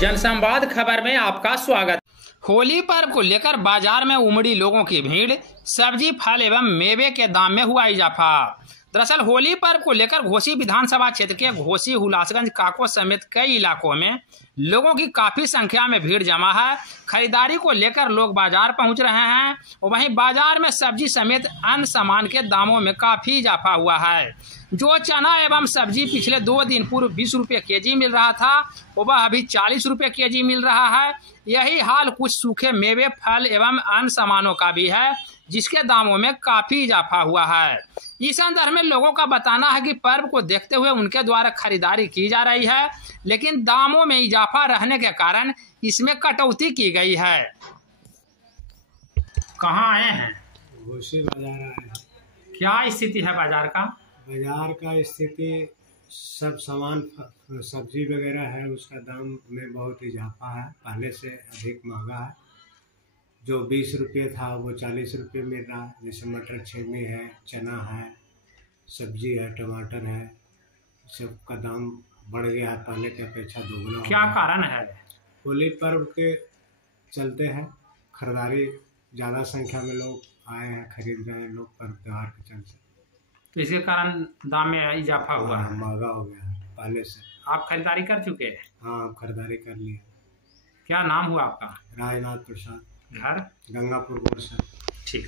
जनसंवाद खबर में आपका स्वागत। होली पर्व को लेकर बाजार में उमड़ी लोगों की भीड़, सब्जी फल एवं मेवे के दाम में हुआ इजाफा। दरअसल होली पर्व को लेकर घोसी विधानसभा क्षेत्र के घोसी, हुलासगंज, काको समेत कई इलाकों में लोगों की काफी संख्या में भीड़ जमा है। खरीदारी को लेकर लोग बाजार पहुंच रहे हैं और वहीं बाजार में सब्जी समेत अन्य सामान के दामों में काफी इजाफा हुआ है। जो चना एवं सब्जी पिछले 2 दिन पूर्व 20 रुपये केजी मिल रहा था वह अभी 40 रुपये केजी मिल रहा है। यही हाल कुछ सूखे मेवे, फल एवं अन्य सामानों का भी है, जिसके दामों में काफी इजाफा हुआ है। इस संदर्भ में लोगों का बताना है कि पर्व को देखते हुए उनके द्वारा खरीदारी की जा रही है, लेकिन दामों में इजाफा रहने के कारण इसमें कटौती की गई है। कहाँ आए हैं? घोसी बाजार आए हैं। क्या स्थिति है बाजार का? बाजार का स्थिति सब सामान सब्जी वगैरह है, उसका दाम में बहुत इजाफा है, पहले से अधिक महंगा है। जो 20 रुपये था वो 40 रुपये मिल रहा है। जैसे मटर छेमी है, चना है, सब्जी है, टमाटर है, सबका दाम बढ़ गया है, पहले की अपेक्षा दोगुना। क्या कारण है? होली पर्व के चलते हैं, खरीदारी ज़्यादा संख्या में लोग आए हैं, खरीद रहे हैं लोग पर्व त्योहार के चलते, तो इसके कारण दाम में इजाफा हुआ है, महंगा हो गया है पहले से। आप खरीदारी कर चुके हैं? हाँ, खरीदारी कर लिए। क्या नाम हुआ आपका? राजनाथ प्रसाद, घर गंगापुर गोरसा। ठीक।